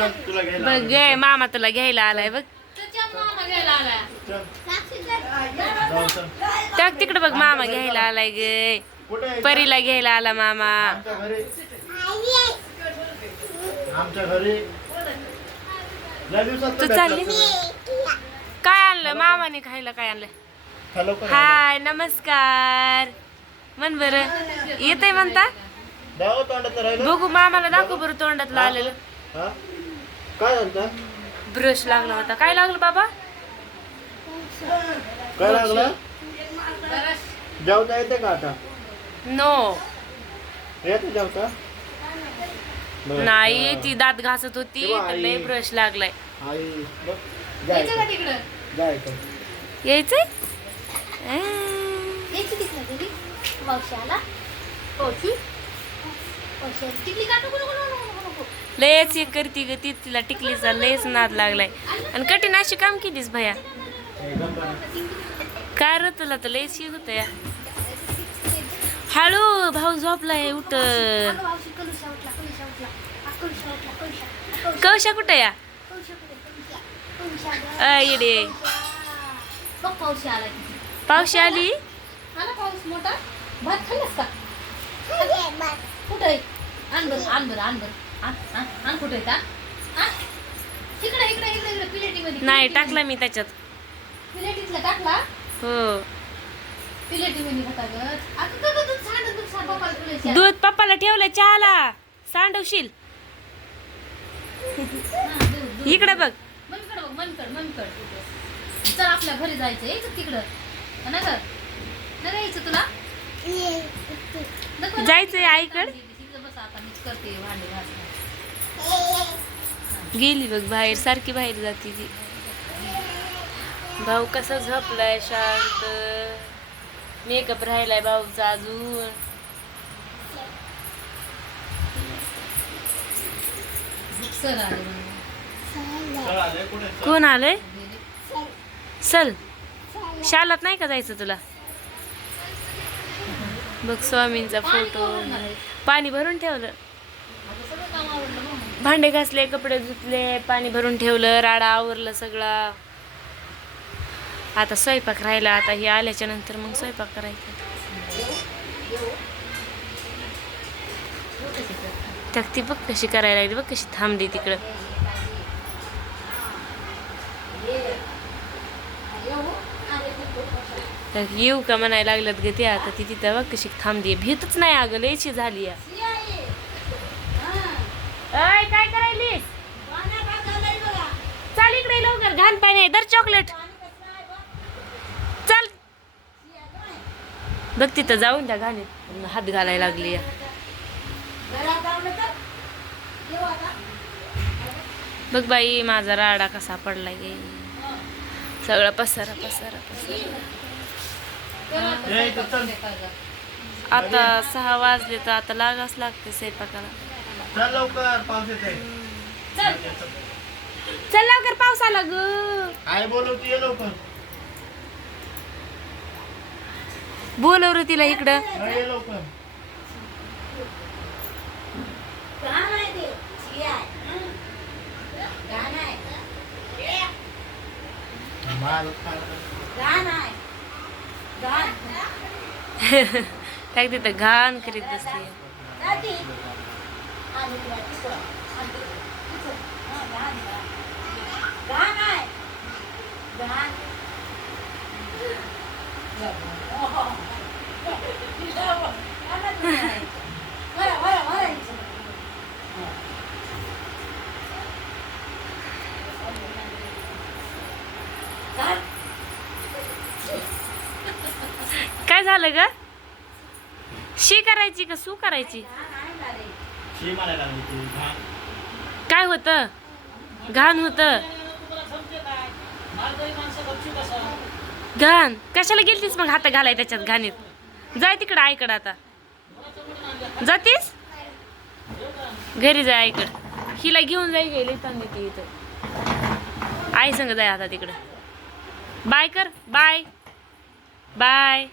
बघ गे मामा तुला घ्यायला आलाय बघ. टाक तिकडे बघ मामा घ्यायला आलाय गे? परीला घ्यायला आला मामा. आमच्या घरी. आमच्या घरी. लय दिवसात तू चालली? काय आणलं? मामाने खायला काय आणलं? हॅलो हाय नमस्कार. म्हण बर. येतय म्हणता? दाव तोंडात राहिलं? बघू मामाला दाखव बरं तोंडातलं आलेलं. काय म्हणता ब्रश लागला होता. काय लागलं बाबा? काय लागलं? जेवता येते का आता? नो येते जेवता. नाही ती दात घासत होती लय ब्रश लागलाय. आई बघ यायचं का जायचं तिकडं? जायचं यायचंय? मावशी आला? टिकली का? लयच हे करती ग ती तिला टिकलीचा लयच नाद लागलाय. आणि कठीण अशी काम केलीस भया. काय र तुला तर लयच हे होत या. हळू भाऊ झोपलाय उठ कवशा कुठं या? कलुशा कुठे? कलुशा. येडे पावशी आली पाऊस मोठा. भात खाल्लास का? कुठे आण बरं आण बरं आण बरं. आण आण आण कुठे आहे का आण. इकडे इकडे इकडे इकडे पिलेटीमध्ये नाही टाकला मी त्याच्यात. पिलेटीतला टाकला? हो. पिलेटीमध्ये होता ग. आता का ग दूध सांड दूध सांड बापाला तुला दूध पप्पाला ठेवलं चहाला. सांडवशील. इकडे बघ. मनकड बघ मनकड मनकड चल आपल्या घरी जायचं यायचं तिकडं. हा ना ग? नाही यायचं तुला? नको ना? जायचंय आईकड? आता मीच करते भांडे घासणं गेली बघ बाहेर सारखी बाहेर जाते ती. भाऊ कसा झोपलाय शांत? मेकअप राहिलाय भाऊचा अजून. कोण आलंय? चल. शालात नाही का जायचं तुला? बघ स्वामींचा फोटो. पाणी भरून ठेवलं. भांडे घासले कपडे धुतले पाणी भरून ठेवलं राडा आवरलं सगळा. आता स्वयंपाक राहिला आता हे आल्याच्यानंतर मग स्वयंपाक करायचा. तर ती बघ कशी करायला लागली बघ कशी थांबली तिकडं. तर येऊ का म्हणायला लागल्यात ग त्या आता ती तिथं बघ कशी थांबली भीतच नाही अगं लयची झाली या अय काय करायलीस? चाल इकडे लवकर घाण पाणी दर चॉकलेट चल. बघ तिथं जाऊन त्या घाणीत हात घालायला लागली या. बघ बाई माझा राडा कसा पडला गे. सगळं पसारा पसारा पसारा. आता सहा वाजले तर आता लागाच लागते स्वयंपाकाला. चल लवकर पाऊस येते चल. लवकर पाऊस आला ग. आई बोलवती ये लवकर. बोलव रे तिला इकडं. लवकर. काय तिथं घाण करीत बसली काय झालं ग? शी करायची का सू करायची. काय होतं? घाण होतं. घाण. कशाला गेलतीस मग हात घालाय त्याच्यात घाणीत? जाय तिकडं आईकडं आता. जातीस? घरी जाय आईकडं. हिला घेऊन जाई गेली चांगली ती इथं. आई संग जाय आता तिकडं. बाय कर. बाय. बाय.